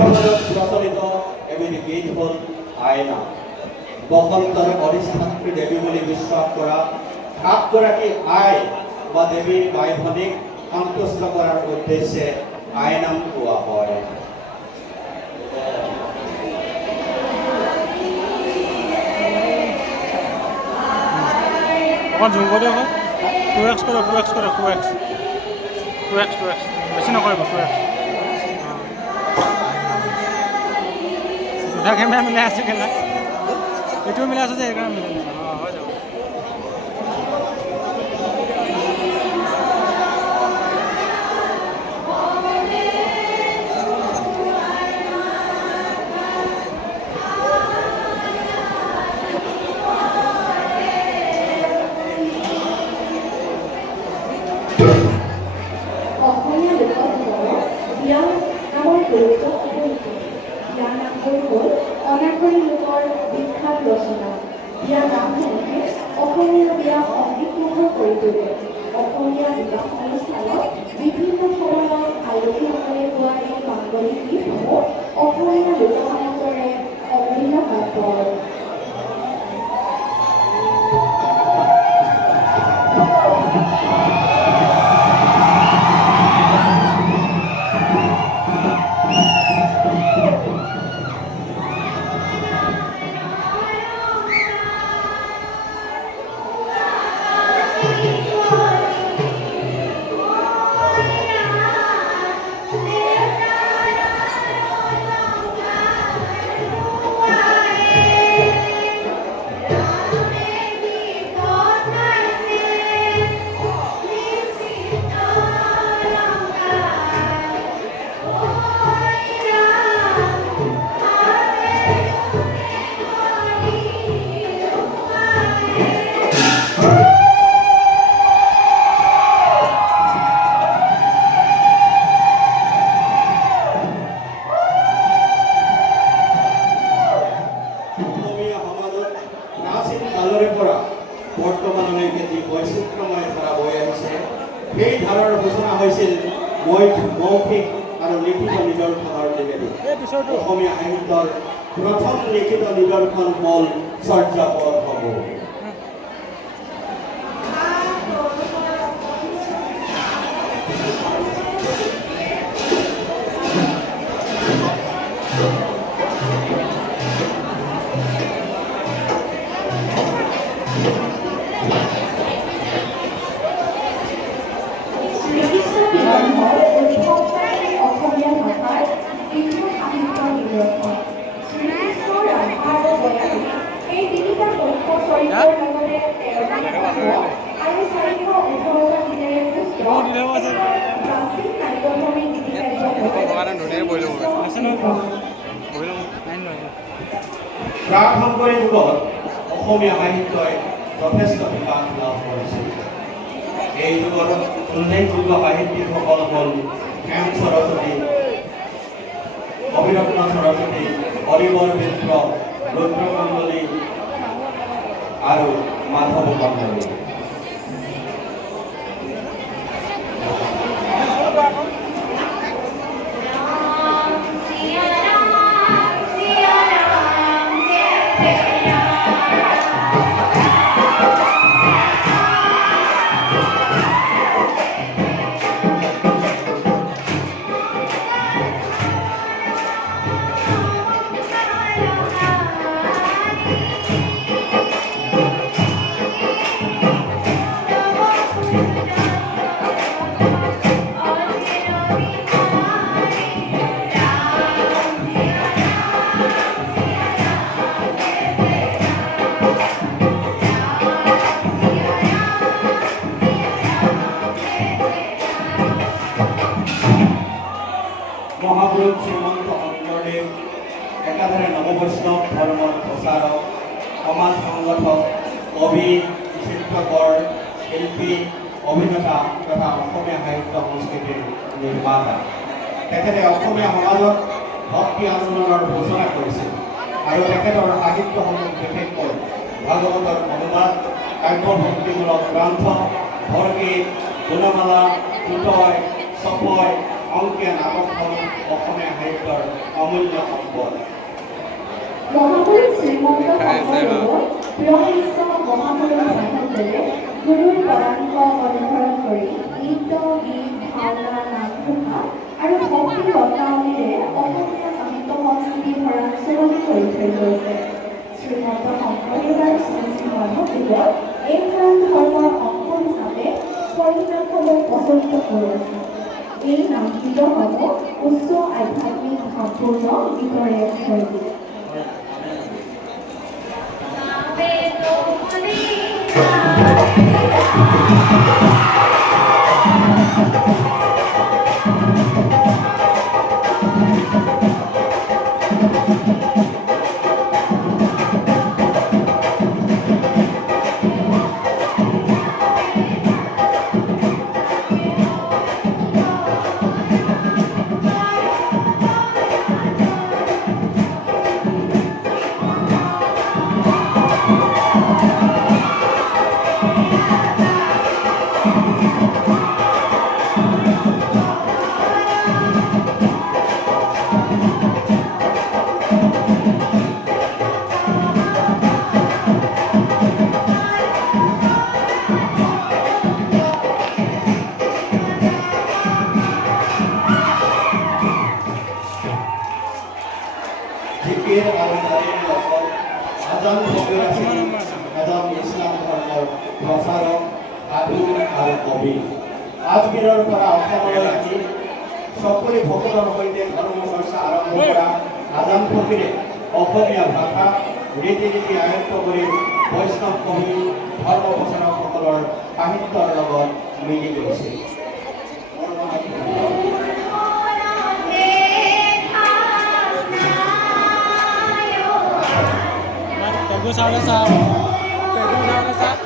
সমাজত প্ৰচলিত এবিধ গীত হ'ল আইনা। বসন্তৰ অধিষ্ঠাত্ৰী দেৱী বুলি বিশ্বাস কৰা ৭গৰাকী আই বা দেৱীৰ বাই ভনীক সন্তুষ্ট কৰাৰ উদ্দেশ্যে আইনাম কোৱা হয়। অকণ জুম কৰি দিয়ক। 2x কৰক, 2x কৰক, 2x বেছি নকৰিব 2x। দুটা কেমেৰা মিলাই আছে কেলা, এইটোও মিলাই আছে যে সেইকাৰণে মিলাই আছে। অঁ হৈ যাব। অসমীয়া লোকসকলৰ বিয়া নামৰ গৌৰৱ অপৰিসীম। বিয়া নামবোৰ হ'ল অনাগৰী লোকৰ বিখ্যাত ৰচনা। বিয়া নামসমূহে অসমীয়া বিয়া সংগীতমুখৰ কৰি তোলে। অসমীয়া বিবাহ অনুষ্ঠানত বিভিন্ন সময়ত আলহীসকলে গোৱা এই মাংগলিক গীতসমূহ অসমীয়া লোকসমাজৰে অমূল্য সম্পদ। বৰ্তমানলৈকে যি বৈচিত্ৰ্যময় ধাৰা বৈ আহিছে, সেই ধাৰাৰ সূচনা হৈছিল মৌখিক আৰু লিখিত নিদৰ্শনৰ যোগেদি। অসমীয়া সাহিত্যৰ প্ৰথম লিখিত নিদৰ্শন হ'ল চৰ্যাপদসমূহ। অসমীয়া ভাষাৰ বিভিন্ন সাহিত্যৰ নিদৰ্শন। শ্ৰীকৃষ্ণৰ ৰাধা আৰু বয়ালী এই তিনিটা মুখ্য চৰিত্ৰৰ লগতে ১৩টা কাব্য আৰু ৪১৮টা গীতেৰে পুষ্ট প্ৰাচীন নাট্যভূমি প্ৰাক-শংকৰী যুগত অসমীয়া সাহিত্যই যথেষ্ট বিকাশ লাভ কৰিছিল। এই যুগত উল্লেখযোগ্য সাহিত্যিকসকল হ'ল হেম সৰস্বতী, অভিৰত্ন সৰস্বতী, হৰিবৰ মিত্ৰ, ৰুদ্ৰমণ্ডলী আৰু মাধৱ কন্দলী। মহাপুৰুষ শ্ৰীমন্ত শংকৰদেৱ একাধাৰে নৱবৈষ্ণৱ ধৰ্মৰ প্ৰচাৰক, সমাজ সংগঠক, কবি, চিত্ৰকৰ, শিল্পী, অভিনেতা তথা অসমীয়া সাহিত্য সংস্কৃতিৰ নিৰ্মাতা। তেখেতে অসমীয়া সমাজত ভক্তি আন্দোলনৰ সূচনা কৰিছিল আৰু তেখেতৰ সাহিত্যসমূহ বিশেষকৈ ভাগৱতৰ অনুবাদ, কাব্যভক্তিমূলক গ্ৰন্থ, বৰগীত, গুণমালা, টুটয়, চপয়, অংকীয়া নাটকখন অসমীয়া সাহিত্যৰ অমূল্য সম্পদ। মহাপুৰুষ শ্ৰীমন্ত শংকৰদেৱৰ প্ৰিয় শিষ্য মহাপুৰুষ মাধৱদেৱে গুৰুৰ পদাংক অনুসৰণ কৰি নৃত্য, গীত, ভাওনা, নামঘোষা আৰু ভক্তি ৰত্নাৱলীৰে অসমীয়া সাহিত্য সংস্কৃতি ভঁৰাল সলনি কৰি থৈ গৈছে। শ্ৰীমন্ত শংকৰদেৱ আৰু শ্ৰী শ্ৰী মাধৱদেৱৰ এই ভঁৰাল ধৰ্মৰ অংশ হিচাপে পৰিণামসমূহ প্ৰচলিত হৈ আছে। এই নামগীতসমূহ উচ্চ আধ্যাত্মিক ভাৱপূৰ্ণ গীতৰে ভৰ্তি। জিকিৰ আৰু তালিৰ পাছত আজান ফকীৰ আছিল এজন ইছলাম ধৰ্মৰ প্ৰচাৰক, সাধু আৰু কবি। আজমিৰৰ পৰা অসমলৈ আহি সকলো ভকতৰ সৈতে ধৰ্ম চৰ্চা আৰম্ভ কৰা আজান ফকীৰে অসমীয়া ভাষা ৰীতি নীতি আয়ত্ত কৰি বৈষ্ণৱ কবি ধৰ্ম প্ৰচাৰকসকলৰ সাহিত্যৰ লগত মিলি গৈছিল। Teguh saudara sah. Teguh saudara sah.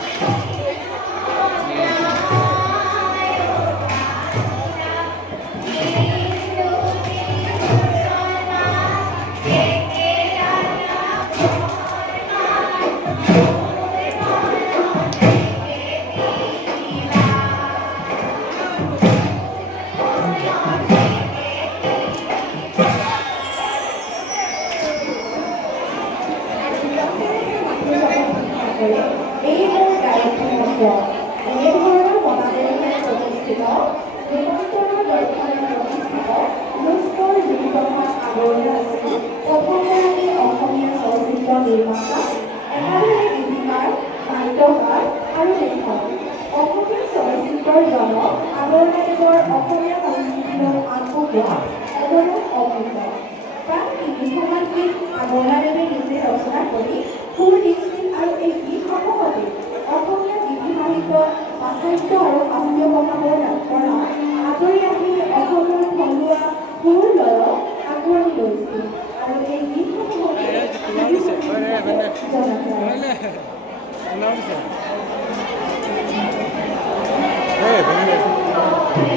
এইবোৰ গায়কী মঞ্চ এনেধৰণৰ মতামতেৰে প্ৰতিষ্ঠিত নিমন্ত্ৰণৰ দৰ্শনে প্ৰতিষ্ঠিত লোকৰ জীৱিতভাত আগৰলৈ আছিল প্ৰথমগৰাকী অসমীয়া চলচ্চিত্ৰ নিৰ্মাতা, একাধাৰে গীতিকাৰ, নাট্যকাৰ আৰু লেখক। অসমীয়া চলচ্চিত্ৰৰ জনক আগৰৱালাদেৱৰ অসমীয়া সংস্কৃতিলৈ আগবঢ়োৱা অৱদান অমূল্য। প্ৰায় ৩০০মান গীত আগৰৱালাদেৱে নিজে ৰচনা কৰি সুৰ দিছিল আৰু এই গীতসমূহতে অসমীয়া গীতি সাহিত্যত পাশ্চাত্য আৰু